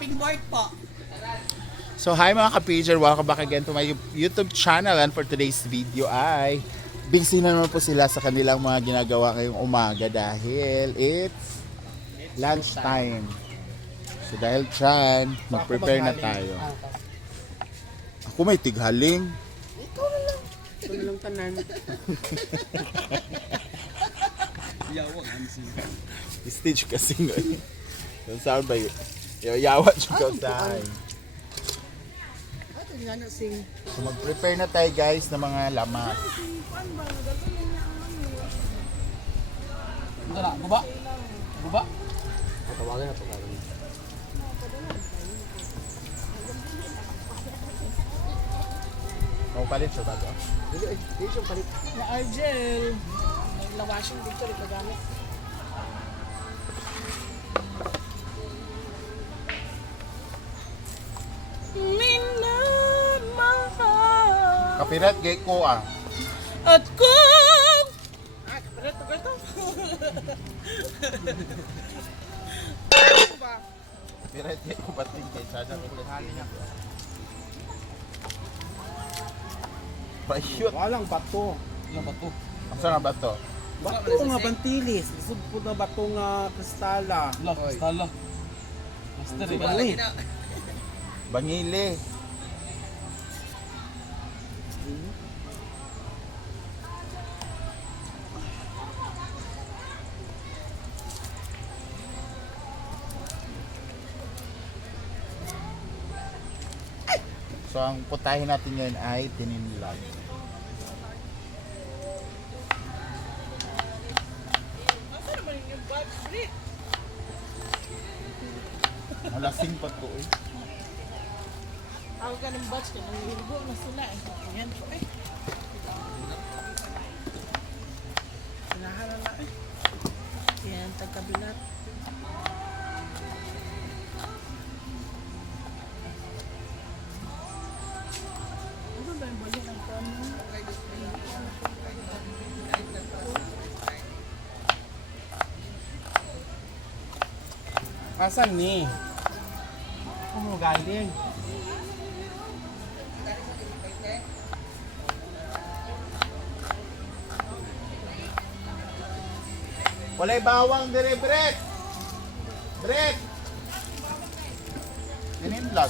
chopping board po. So hi mga ka-pager, welcome back again to my YouTube channel, and for today's video ay busy na naman po sila sa kanilang mga ginagawa ngayong umaga dahil it's lunch time. So dahil dyan, mag-prepare na tayo. Ako may tighaling. Ikaw na lang. Ito na lang tanan. Yawag, Hansi. Stage kasi ngayon. Yung sound ba yun? Yawa siya tayo. Ato nga na sing. So mag-prepare na tayo guys ng mga lamas. Tara, guba. Guba. Tawagan na tawagan. Mau palit siya bago. Dili siya palit. Na Argel. Naglawashing dito rin kagamit. Minamahal. Kapirat gay ko ah. At kung... kapalit to girl to. Ano ba? Kapirat gay ko bating kay sana ulit halin niya. Bayot. Walang bato. Ano ba to? Asa nga ba to? Bato nga bantilis. Gusto po na bato nga kristala. Look, stala. Master eh. Uy. Bangili. So ang putahin natin ngayon ay tininlag. Asa naman yung batch break? Malasing pa to eh. Ako ka ng batch ka, nanghilgo na sila eh. Yan po eh. Sinahala na eh. Yan, tagkabilat. Ano ba yung balik ang kamo? Asan ni? Ano galing? Walay bawang dire, Brett. Brett. Tininlag.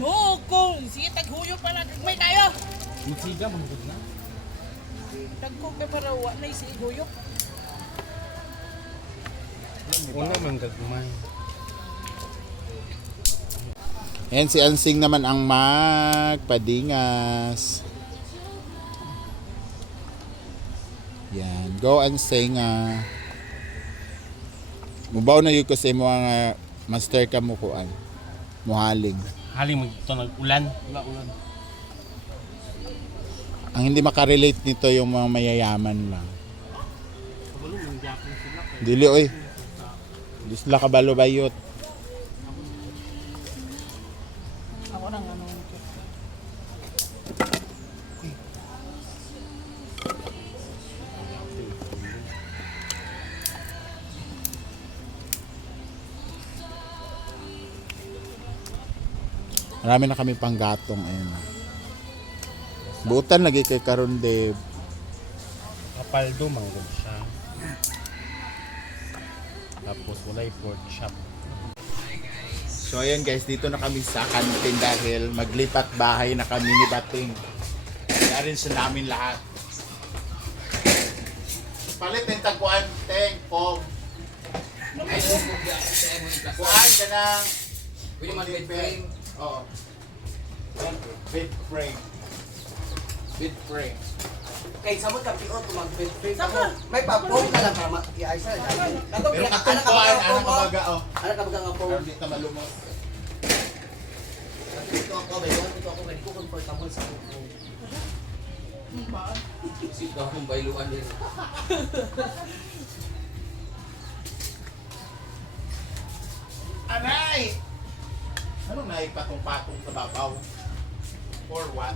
No, kung! Sige, taghuyo pala. May tayo! Musiga manggod na. Tagkog may para wa na si Iguyok. Una manggod man. Yan si Ansing naman ang magpadingas. Yan, go Ansing ah. Mubaw na yun kasi mo ang master ka mo kuan. Muhaling. Haling magto nag-ulan. Wala ulan. Ang hindi makarelate nito yung mga mayayaman lang. Dili oy. Di sila kabalo bayot. Ako nang ano. Marami na kami panggatong ayun. Butan lagi kay karon de. Kapaldo manggod siya. Tapos walay pork chop. So ayan guys, dito na kami sa kantin dahil maglipat bahay na kami ni Bating. Kaya rin sa namin lahat. Palit ng taguan, teng, pong. Kuhaan ka ng Pwede man bed frame. Oo. Bed frame. Bed frame. Kay samot ka piot kung mag-bed frame ka Saka. mo. May pa-phone ka lang para ma-i-ayos na. Katong Pero anak katong ka kuan, ba anak kabaga, oh. Anak ka ba nga Pero phone? di ka malumos. Dito ako, hindi ko comfortable sa phone. Isip daw akong bailuan din. Anay! Anong naipatong-patong sa babaw? For what?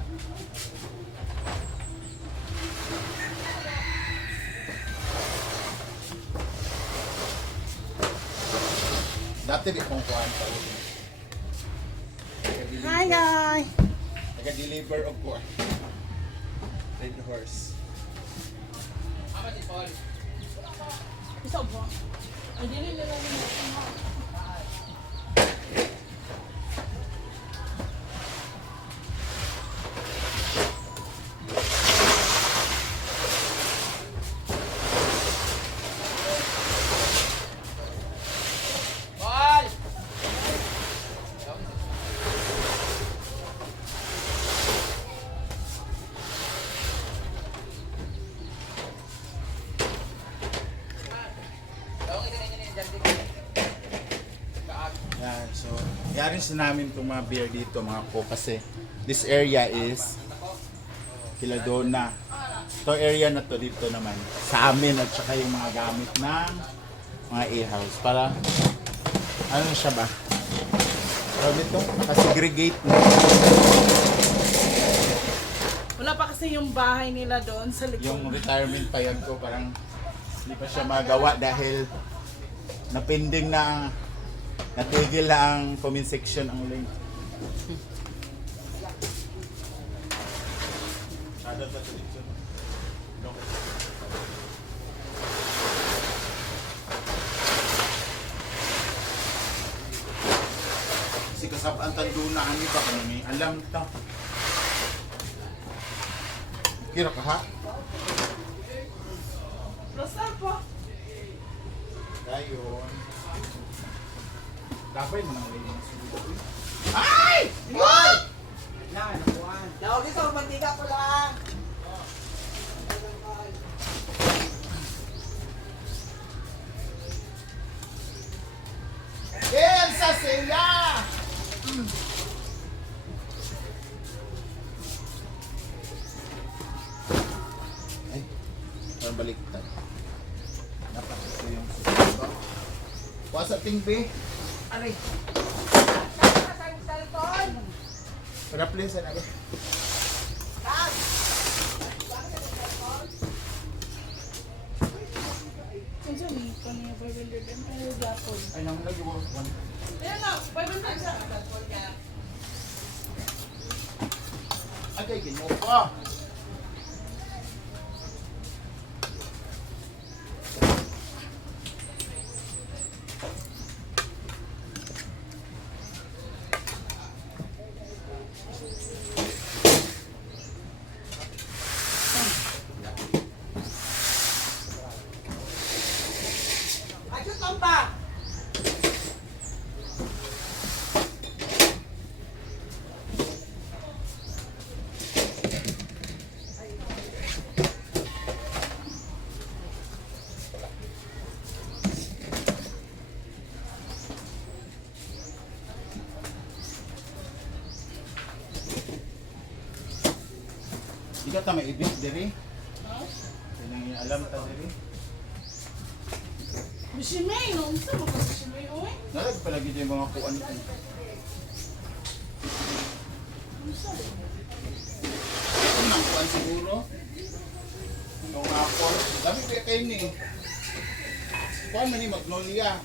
Dati di kong kuhan pa rin. Hi guys! Nag-deliver of course. Red horse. Isa ba? Ay, dili nila nila. Yan, so, yarin sa namin itong mga beer dito, mga ko, kasi this area is Kiladona. Ito area na to dito naman, sa amin at saka yung mga gamit ng mga e-house. Para, ano na siya ba? So, dito, nakasegregate na. Wala pa kasi yung bahay nila doon sa likod. Yung retirement payag ko, parang hindi pa siya magawa dahil napending na natigil na ang comment section ang link. Ada sa section. Si kasabaan tanduna ani ba kami may alam ta. Kira ka ha? Basta po. Dayon. Dapat mo nang lagi ay! What? Nawag dito, mantika ko lang. Elsa sila! Ay, parang baliktad. Dapat ito yung susunod. Wasa tingbi. Aray. Para please, ano ba? Kung saan yung kanya 500 din? Ay, Japon. Ay, naman lagi mo. Ayan na, 500 sa. Agay, gino pa. Ayos lang pa. Di ka ta may ibig diri. Pinang alam ta diri. Bishimay, no? Saan mo ka bishimay, oy? Nalag palagi yung mga kuan ko. Ang kuan siguro. Yung apple. Dami kaya kayo ni. Kuan man ni Magnolia.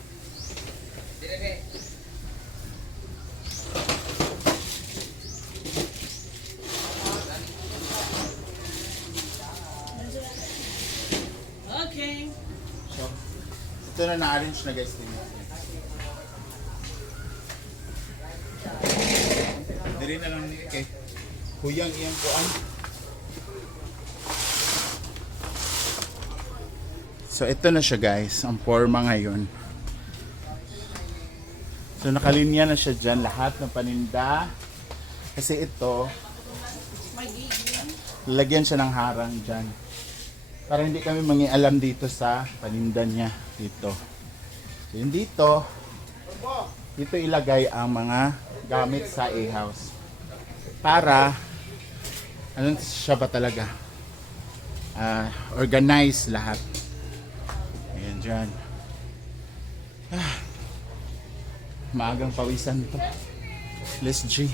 Okay. So, ito na na-arrange na guys din. Diri na lang ni kay Kuyang iyang kuan. So ito na siya guys, ang forma ngayon. So nakalinya na siya dyan, lahat ng paninda. Kasi ito, Magiging. lagyan siya ng harang dyan. Para hindi kami mangialam dito sa paninda niya dito. So yun dito ilagay ang mga gamit sa A-house. Para, ano siya ba talaga? Organize lahat. Ayan dyan. Maagang pawisan to. Let's G.